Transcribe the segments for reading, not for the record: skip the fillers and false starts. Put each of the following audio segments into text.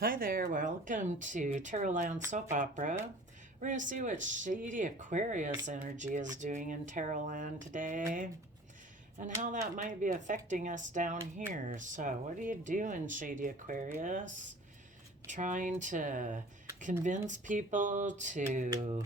Hi there, welcome to Tarotland Soap Opera. We're going to see what shady Aquarius energy is doing in Tarotland today and how that might be affecting us down here. So, what are you doing, shady Aquarius? Trying to convince people to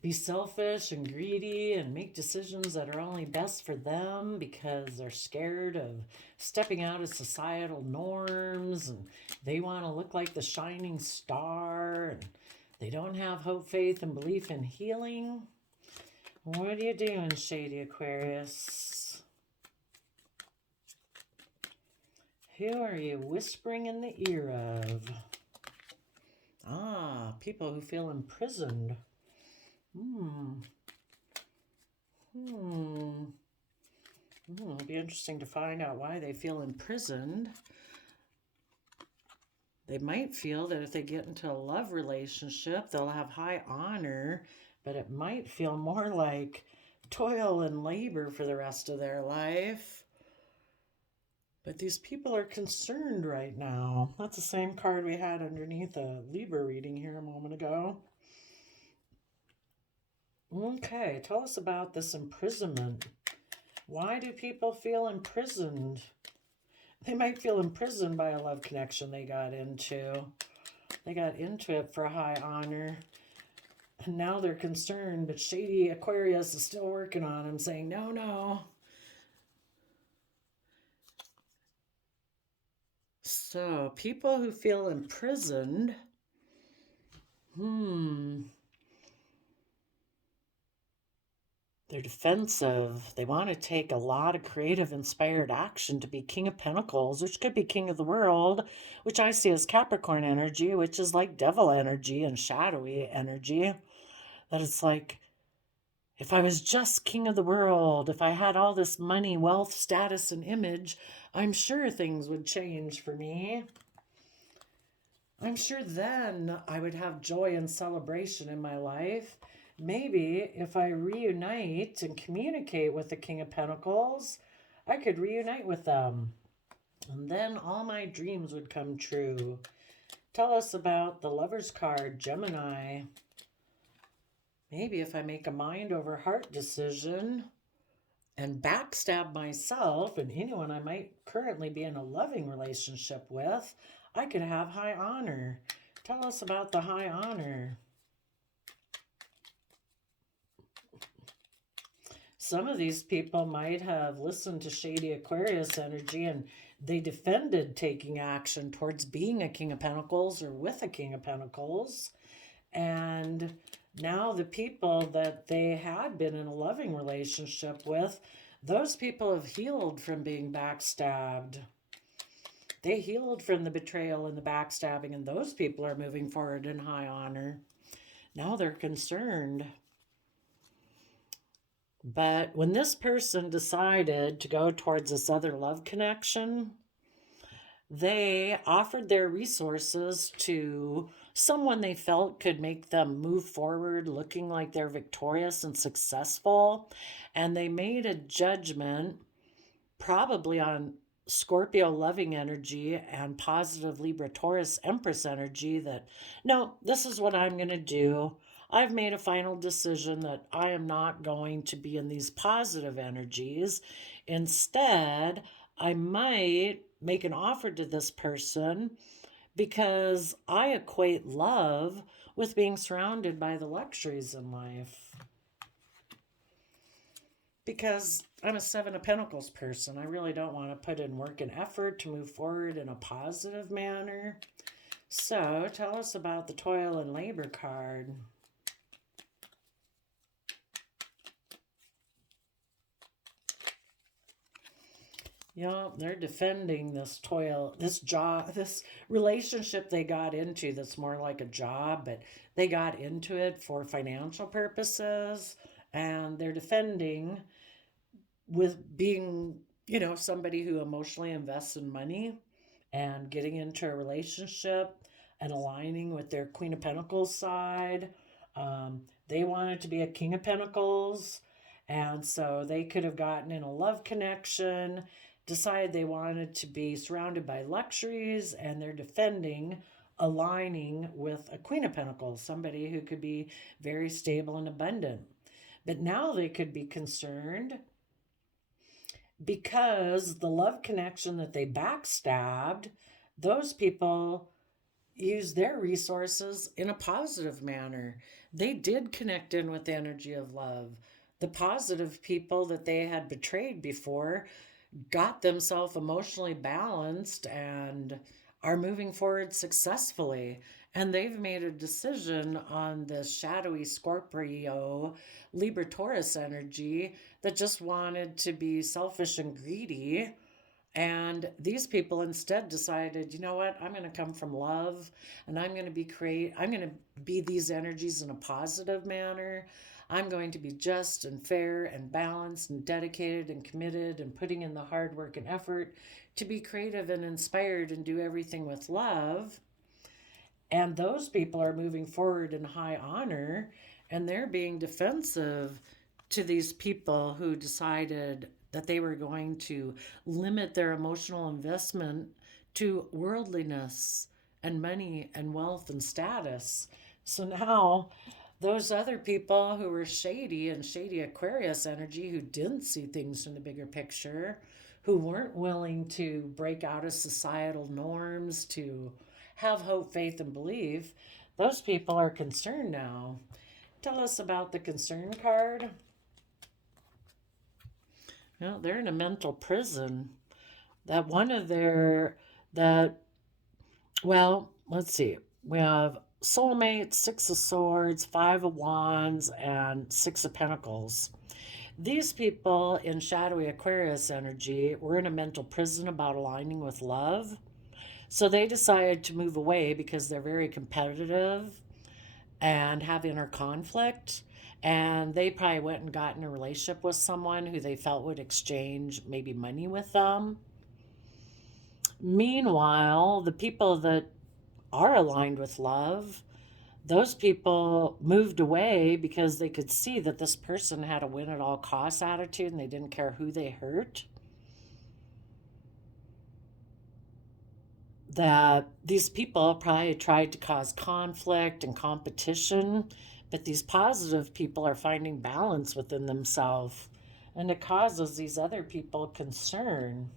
be selfish and greedy and make decisions that are only best for them because they're scared of stepping out of societal norms and they want to look like the shining star and they don't have hope, faith, and belief in healing. What are you doing, shady Aquarius? Who are you whispering in the ear of? People who feel imprisoned. It'll be interesting to find out why they feel imprisoned. They might feel that if they get into a love relationship, they'll have high honor, but it might feel more like toil and labor for the rest of their life. But these people are concerned right now. That's the same card we had underneath a Libra reading here a moment ago. Okay, tell us about this imprisonment. Why do people feel imprisoned? They might feel imprisoned by a love connection they got into. They got into it for high honor. And now they're concerned, but shady Aquarius is still working on them, saying, no, no. So, people who feel imprisoned, they're defensive. They want to take a lot of creative, inspired action to be King of Pentacles, which could be King of the World, which I see as Capricorn energy, which is like devil energy and shadowy energy. That it's like, if I was just King of the World, if I had all this money, wealth, status, and image, I'm sure things would change for me. I'm sure then I would have joy and celebration in my life. Maybe if I reunite and communicate with the King of Pentacles, I could reunite with them. And then all my dreams would come true. Tell us about the Lover's card, Gemini. Maybe if I make a mind over heart decision and backstab myself and anyone I might currently be in a loving relationship with, I could have high honor. Tell us about the high honor. Some of these people might have listened to shady Aquarius energy and they defended taking action towards being a King of Pentacles or with a King of Pentacles. And now the people that they had been in a loving relationship with, those people have healed from being backstabbed. They healed from the betrayal and the backstabbing, and those people are moving forward in high honor. Now they're concerned. But when this person decided to go towards this other love connection, they offered their resources to someone they felt could make them move forward looking like they're victorious and successful. And they made a judgment, probably on Scorpio loving energy and positive Libra Taurus Empress energy, that no, this is what I'm going to do. I've made a final decision that I am not going to be in these positive energies. Instead, I might make an offer to this person because I equate love with being surrounded by the luxuries in life. Because I'm a Seven of Pentacles person. I really don't want to put in work and effort to move forward in a positive manner. So tell us about the toil and labor card. They're defending this toil, this job, this relationship they got into that's more like a job, but they got into it for financial purposes, and they're defending with being, somebody who emotionally invests in money and getting into a relationship and aligning with their Queen of Pentacles side. They wanted to be a King of Pentacles, and so they could have gotten in a love connection, decided they wanted to be surrounded by luxuries, and they're defending aligning with a Queen of Pentacles, somebody who could be very stable and abundant. But now they could be concerned because the love connection that they backstabbed, those people use their resources in a positive manner. They did connect in with the energy of love. The positive people that they had betrayed before got themselves emotionally balanced and are moving forward successfully. And they've made a decision on the shadowy Scorpio, Libra Taurus energy that just wanted to be selfish and greedy. And these people instead decided, you know what, I'm going to come from love and I'm going to be these energies in a positive manner. I'm going to be just and fair and balanced and dedicated and committed and putting in the hard work and effort to be creative and inspired and do everything with love. And those people are moving forward in high honor, and they're being defensive to these people who decided that they were going to limit their emotional investment to worldliness and money and wealth and status. So now those other people who were shady and shady Aquarius energy, who didn't see things from the bigger picture, who weren't willing to break out of societal norms, to have hope, faith, and belief, those people are concerned now. Tell us about the concern card. Well, they're in a mental prison. That one of their, that, well, let's see. We have soulmates, Six of Swords, Five of Wands, and Six of Pentacles. These people in shadowy Aquarius energy were in a mental prison about aligning with love. So they decided to move away because they're very competitive and have inner conflict. And they probably went and got in a relationship with someone who they felt would exchange maybe money with them. Meanwhile, the people that are aligned with love, those people moved away because they could see that this person had a win at all costs attitude and they didn't care who they hurt. That these people probably tried to cause conflict and competition, but these positive people are finding balance within themselves, and it causes these other people concern.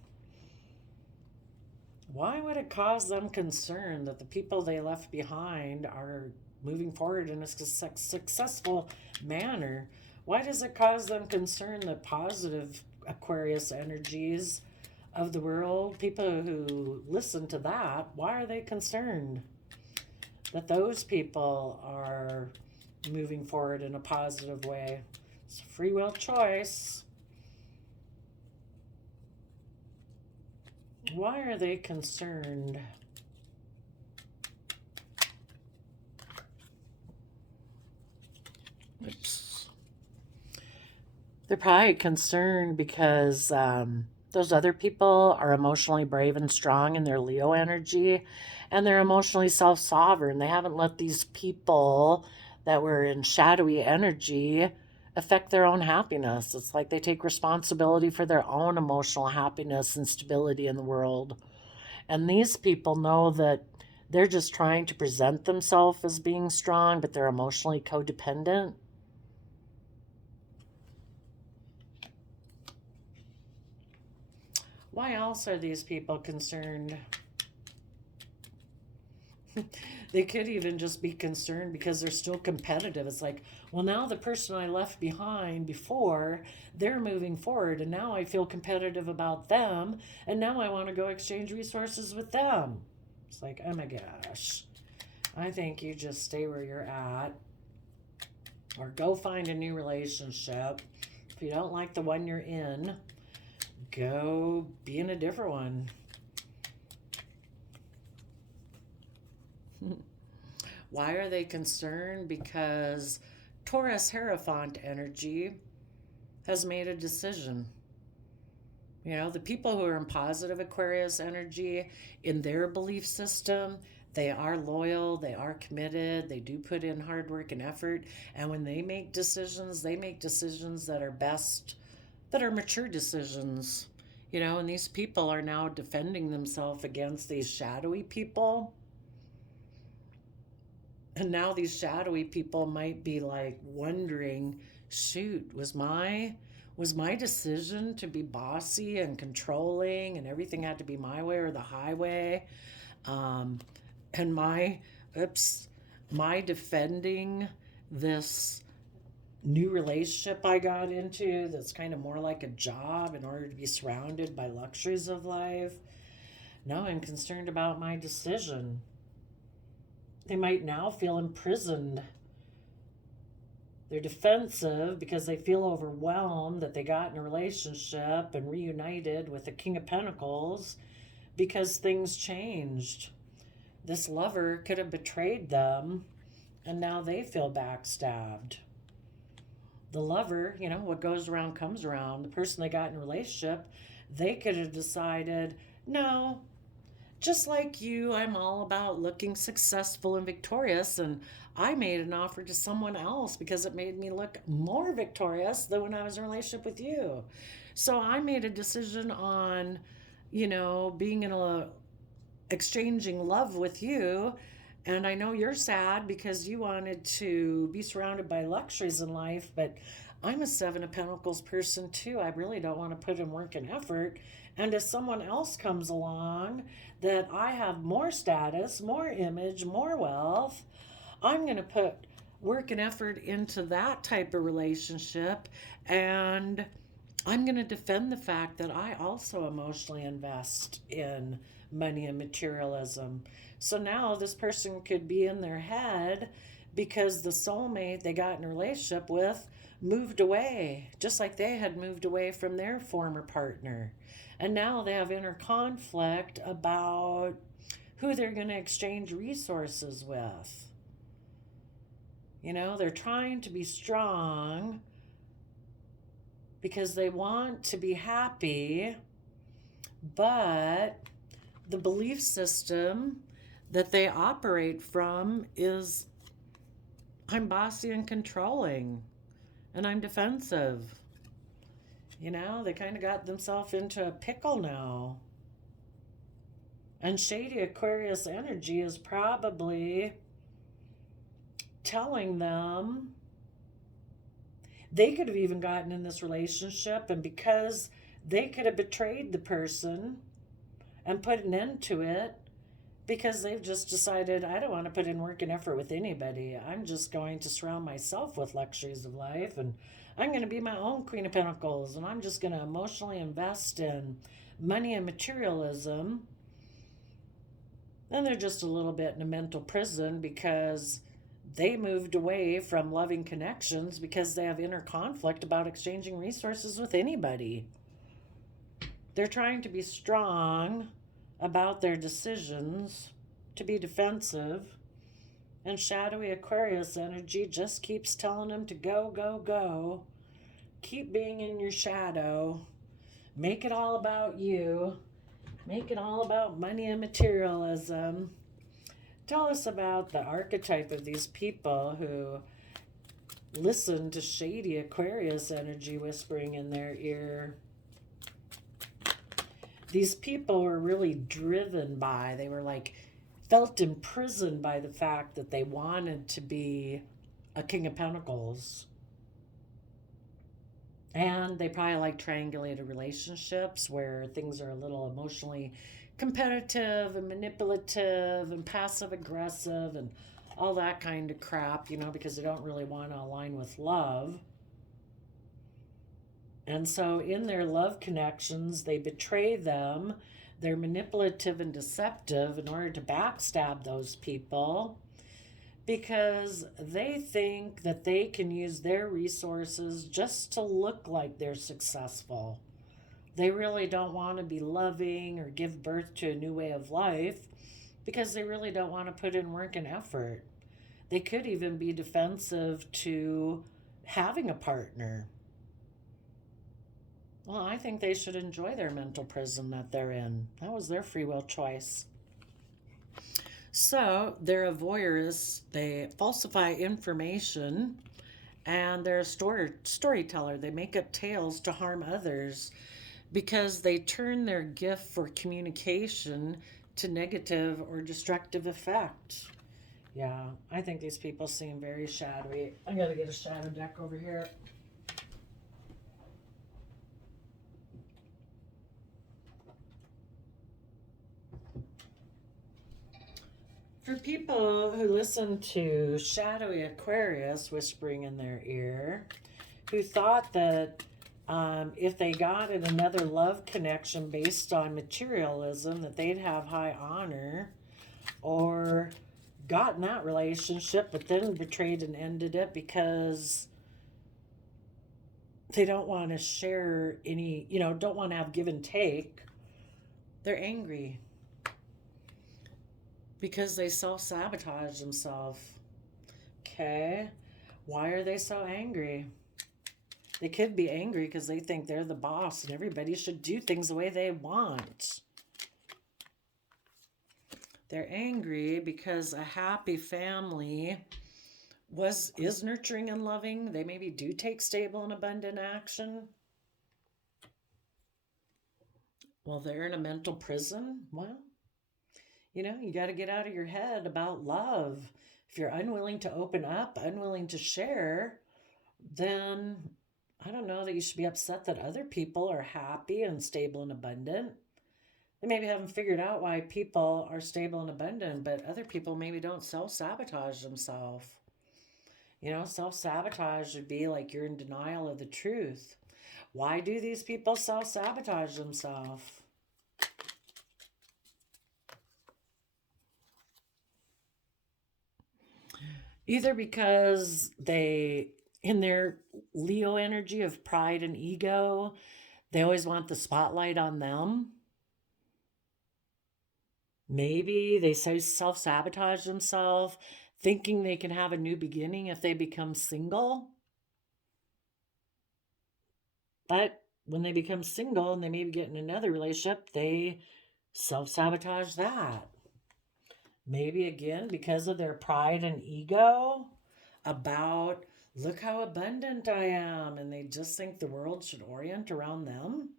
Why would it cause them concern that the people they left behind are moving forward in a successful manner? Why does it cause them concern that positive Aquarius energies of the world, people who listen to that, why are they concerned that those people are moving forward in a positive way? It's a free will choice. Why are they concerned? Oops. They're probably concerned because those other people are emotionally brave and strong in their Leo energy, and they're emotionally self-sovereign. They haven't let these people that were in shadowy energy affect their own happiness. It's like they take responsibility for their own emotional happiness and stability in the world. And these people know that they're just trying to present themselves as being strong, but they're emotionally codependent. Why else are these people concerned? They could even just be concerned because they're still competitive. It's like, well, now the person I left behind before, they're moving forward, and now I feel competitive about them, and now I want to go exchange resources with them. It's like, oh my gosh. I think you just stay where you're at or go find a new relationship. If you don't like the one you're in, go be in a different one. Why are they concerned? Because Taurus Hierophant energy has made a decision. You know, the people who are in positive Aquarius energy, in their belief system, they are loyal, they are committed, they do put in hard work and effort. And when they make decisions that are best, that are mature decisions. You know, and these people are now defending themselves against these shadowy people. And now these shadowy people might be like wondering, shoot, was my decision to be bossy and controlling and everything had to be my way or the highway? Um, and oops, my defending this new relationship I got into that's kind of more like a job in order to be surrounded by luxuries of life. No, I'm concerned about my decision. They might now feel imprisoned. They're defensive because they feel overwhelmed that they got in a relationship and reunited with the King of Pentacles because things changed. This lover could have betrayed them and now they feel backstabbed. The lover, what goes around comes around. The person they got in a relationship, they could have decided, no, just like you, I'm all about looking successful and victorious, and I made an offer to someone else because it made me look more victorious than when I was in a relationship with you. So I made a decision on, being in a exchanging love with you. And I know you're sad because you wanted to be surrounded by luxuries in life, but I'm a Seven of Pentacles person too. I really don't want to put in work and effort. And if someone else comes along that I have more status, more image, more wealth, I'm going to put work and effort into that type of relationship. And I'm going to defend the fact that I also emotionally invest in money and materialism. So now this person could be in their head because the soulmate they got in a relationship with moved away, just like they had moved away from their former partner. And now they have inner conflict about who they're going to exchange resources with. They're trying to be strong because they want to be happy, but the belief system that they operate from is I'm bossy and controlling and I'm defensive. They kind of got themselves into a pickle now. And shady Aquarius energy is probably telling them they could have even gotten in this relationship, and because they could have betrayed the person and put an end to it, because they've just decided, I don't want to put in work and effort with anybody. I'm just going to surround myself with luxuries of life, and I'm going to be my own Queen of Pentacles, and I'm just going to emotionally invest in money and materialism. And they're just a little bit in a mental prison because they moved away from loving connections because they have inner conflict about exchanging resources with anybody. They're trying to be strong about their decisions, to be defensive, and shadowy Aquarius energy just keeps telling them to go, go, go. Keep being in your shadow. Make it all about you. Make it all about money and materialism. Tell us about the archetype of these people who listen to shady Aquarius energy whispering in their ear. These people were really driven by, they were like, felt imprisoned by the fact that they wanted to be a King of Pentacles. And they probably like triangulated relationships where things are a little emotionally competitive and manipulative and passive aggressive and all that kind of crap, because they don't really want to align with love. And so in their love connections, they betray them. They're manipulative and deceptive in order to backstab those people because they think that they can use their resources just to look like they're successful. They really don't want to be loving or give birth to a new way of life because they really don't want to put in work and effort. They could even be defensive to having a partner. Well, I think they should enjoy their mental prison that they're in. That was their free will choice. So they're a voyeurist. They falsify information, and they're a storyteller. They make up tales to harm others because they turn their gift for communication to negative or destructive effect. Yeah, I think these people seem very shadowy. I gotta get a shadow deck over here. For people who listen to shadowy Aquarius whispering in their ear, who thought that if they got in another love connection based on materialism, that they'd have high honor, or got in that relationship but then betrayed and ended it because they don't want to share any, don't want to have give and take. They're angry because they self sabotage themselves. Okay. Why are they so angry? They could be angry because they think they're the boss and everybody should do things the way they want. They're angry because a happy family is nurturing and loving. They maybe do take stable and abundant action. Well, they're in a mental prison. Well, you got to get out of your head about love. If you're unwilling to open up, unwilling to share, then I don't know that you should be upset that other people are happy and stable and abundant. They maybe haven't figured out why people are stable and abundant, but other people maybe don't self sabotage themselves. Self sabotage would be like you're in denial of the truth. Why do these people self sabotage themselves? Either because in their Leo energy of pride and ego, they always want the spotlight on them. Maybe they self sabotage themselves, thinking they can have a new beginning if they become single. But when they become single and they maybe get in another relationship, they self sabotage that. Maybe again because of their pride and ego about, look how abundant I am, and they just think the world should orient around them.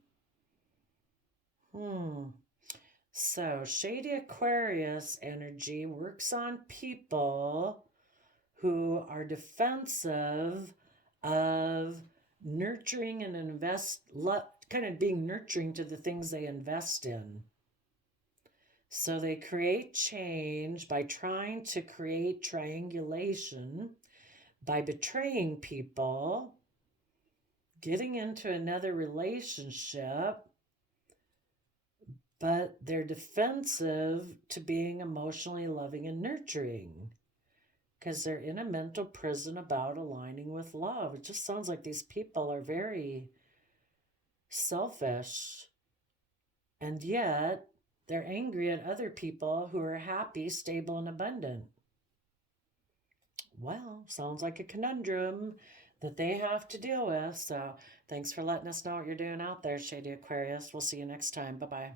So, shady Aquarius energy works on people who are defensive of nurturing and kind of being nurturing to the things they invest in. So they create change by trying to create triangulation, by betraying people, getting into another relationship, but they're defensive to being emotionally loving and nurturing because they're in a mental prison about aligning with love. It just sounds like these people are very selfish, and yet they're angry at other people who are happy, stable, and abundant. Well, sounds like a conundrum that they have to deal with. So thanks for letting us know what you're doing out there, Shady Aquarius. We'll see you next time. Bye-bye.